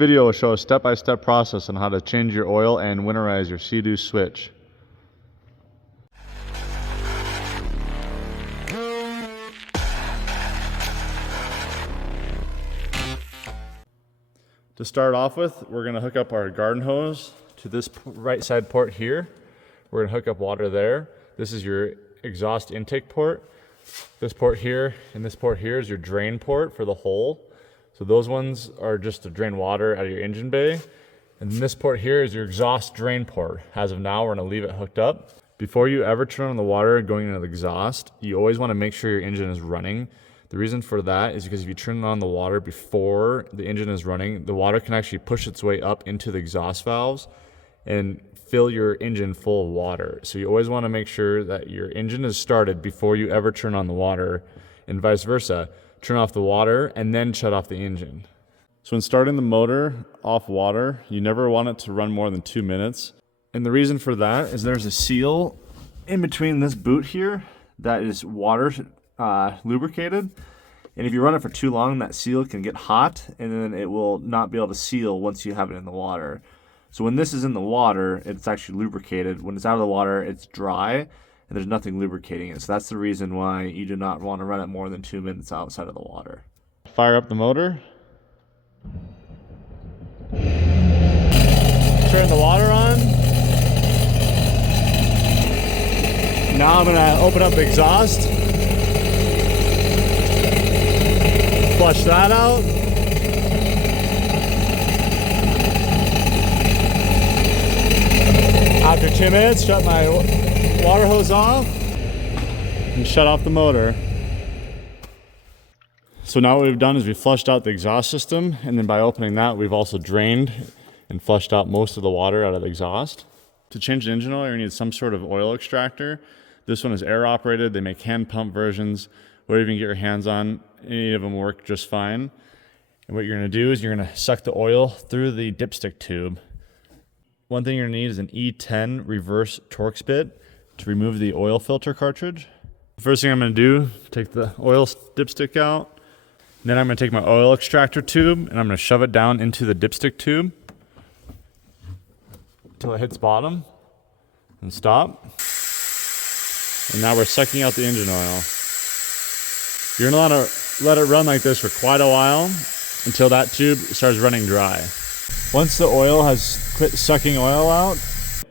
video will show a step-by-step process on how to change your oil and winterize your Sea-Doo switch. To start off with, we're going to hook up our garden hose to this right side port here. We're going to hook up water there. This is your exhaust intake port. This port here and this port here is your drain port for the hole. So those ones are just to drain water out of your engine bay. And then this port here is your exhaust drain port. As of now, we're going to leave it hooked up. Before you ever turn on the water going into the exhaust, you always want to make sure your engine is running. The reason for that is because if you turn on the water before the engine is running, the water can actually push its way up into the exhaust valves and fill your engine full of water. So you always want to make sure that your engine is started before you ever turn on the water, and vice versa. Turn off the water and then shut off the engine. So when starting the motor off water, you never want it to run more than 2 minutes. And the reason for that is there's a seal in between this boot here that is water lubricated, and if you run it for too long, that seal can get hot and then it will not be able to seal once you have it in the water. So when this is in the water, it's actually lubricated. When it's out of the water, it's dry and there's nothing lubricating it. So that's the reason why you do not want to run it more than 2 minutes outside of the water. Fire up the motor. Turn the water on. Now I'm going to open up the exhaust. Flush that out. After 2 minutes, shut my water hose off and shut off the motor. So now what we've done is we flushed out the exhaust system, and then by opening that, we've also drained and flushed out most of the water out of the exhaust. To change the engine oil, you need some sort of oil extractor. This one is air operated. They make hand pump versions. Whatever you can get your hands on, any of them work just fine. And what you're going to do is you're going to suck the oil through the dipstick tube. One thing you're going to need is an E10 reverse Torx bit to remove the oil filter cartridge. The first thing I'm going to do, take the oil dipstick out. Then I'm going to take my oil extractor tube and I'm going to shove it down into the dipstick tube until it hits bottom and stop. And now we're sucking out the engine oil. You're going to want to let it run like this for quite a while until that tube starts running dry. Once the oil has quit sucking oil out,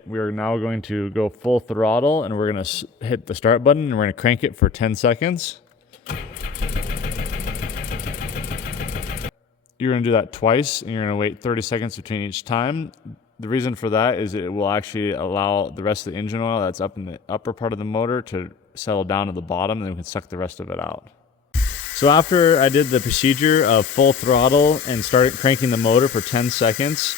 we are now going to go full throttle and we're going to hit the start button and we're going to crank it for 10 seconds. You're going to do that twice and you're going to wait 30 seconds between each time. The reason for that is it will actually allow the rest of the engine oil that's up in the upper part of the motor to settle down to the bottom, and then we can suck the rest of it out. So after I did the procedure of full throttle and started cranking the motor for 10 seconds,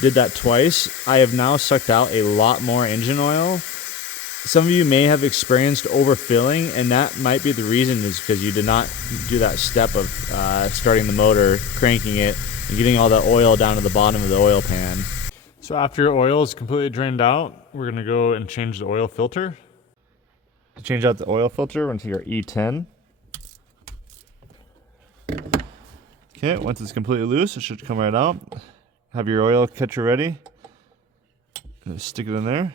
did that twice, I have now sucked out a lot more engine oil. Some of you may have experienced overfilling, and that might be the reason is because you did not do that step of starting the motor, cranking it, and getting all the oil down to the bottom of the oil pan. So after your oil is completely drained out, we're going to go and change the oil filter. To change out the oil filter, we're going to take our E10. Okay, once it's completely loose, it should come right out. Have your oil catcher ready. Just stick it in there.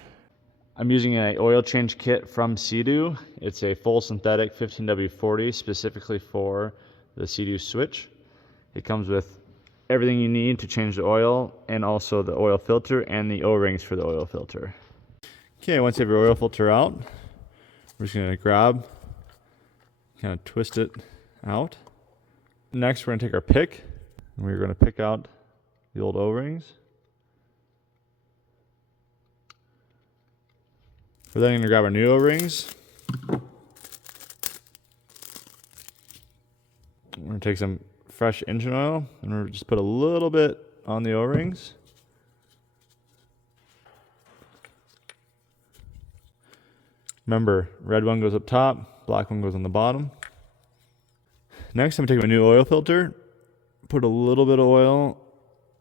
I'm using an oil change kit from Sea-Doo. It's a full synthetic 15W40 specifically for the Sea-Doo switch. It comes with everything you need to change the oil and also the oil filter and the O-rings for the oil filter. Okay, once you have your oil filter out, we're just going to grab, kind of twist it out. Next, we're going to take our pick, and we're going to pick out the old O-rings. We're then going to grab our new O-rings. We're going to take some fresh engine oil, and we're going to just put a little bit on the O-rings. Remember, red one goes up top, black one goes on the bottom. Next, I'm going to take my new oil filter, put a little bit of oil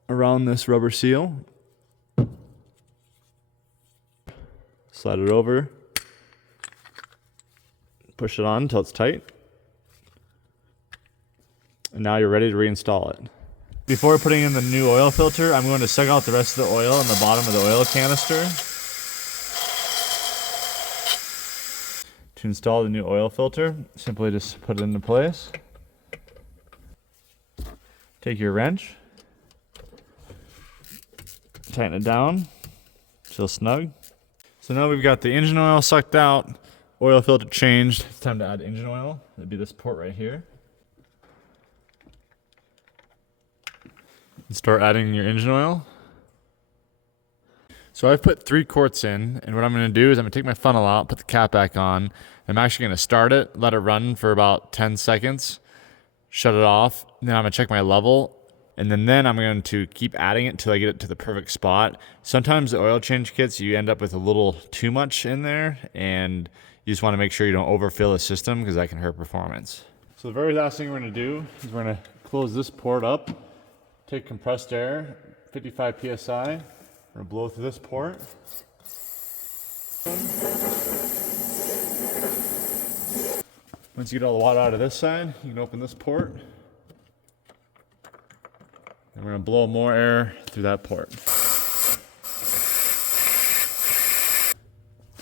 around this rubber seal. Slide it over. Push it on until it's tight. And now you're ready to reinstall it. Before putting in the new oil filter, I'm going to suck out the rest of the oil in the bottom of the oil canister. To install the new oil filter, simply just put it into place. Take your wrench, tighten it down, still snug. So now we've got the engine oil sucked out, oil filter changed. It's time to add engine oil. It'd be this port right here. And start adding your engine oil. So I've put 3 quarts in, and what I'm going to do is I'm going to take my funnel out, put the cap back on. I'm actually going to start it, let it run for about 10 seconds, shut it off, and then I'm going to check my level, and then I'm going to keep adding it until I get it to the perfect spot. Sometimes the oil change kits, you end up with a little too much in there, and you just want to make sure you don't overfill the system because that can hurt performance. So the very last thing we're going to do is we're going to close this port up, take compressed air, 55 psi. We're going to blow through this port. Once you get all the water out of this side, you can open this port. And we're going to blow more air through that port.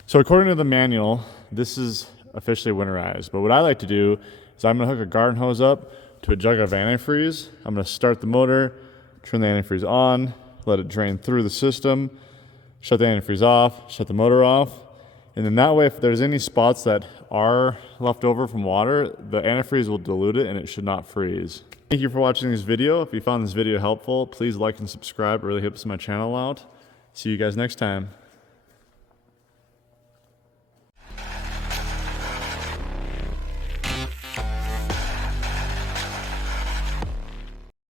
So according to the manual, this is officially winterized. But what I like to do is I'm going to hook a garden hose up to a jug of antifreeze. I'm going to start the motor, turn the antifreeze on, let it drain through the system, shut the antifreeze off, shut the motor off, and then that way if there's any spots that are left over from water, the antifreeze will dilute it and it should not freeze. Thank you for watching this video. If you found this video helpful, please like and subscribe. It really helps my channel out. See you guys next time.